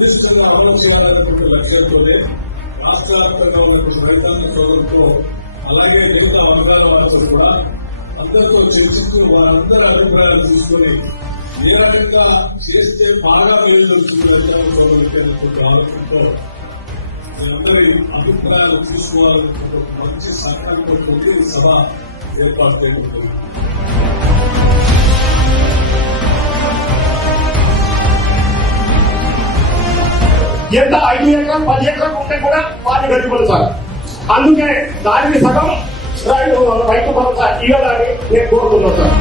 నిర్దిష్టంగా అమలు చేయాలనేటువంటి లక్ష్యంతో రాష్ట్ర వ్యాప్తంగా ఉన్నటువంటి రైతాంగ సోదరులతో అలాగే మిగతా వర్గాల వాళ్ళతో కూడా అందరితో చర్చిస్తూ వారందరి అభిప్రాయాలు తీసుకొని ఏ రకంగా చేస్తే బాగా వేలు దొరుకుతుంది రైతాంగ సోదరులకి ఆలోచనతో అందరి అభిప్రాయాలు తీసుకోవాలని మంచి సంకల్పంతో ఈ సభ ఏర్పాటు చేయబడింది. ఎంత 5 ఎకరాలు 10 ఎకరాలు ఉంటే కూడా వాటిని గడిపలు సార్. అందుకే దానికి సగం రైతు భరోసా ఇవ్వాలని నేను కోరుతున్నాను సార్.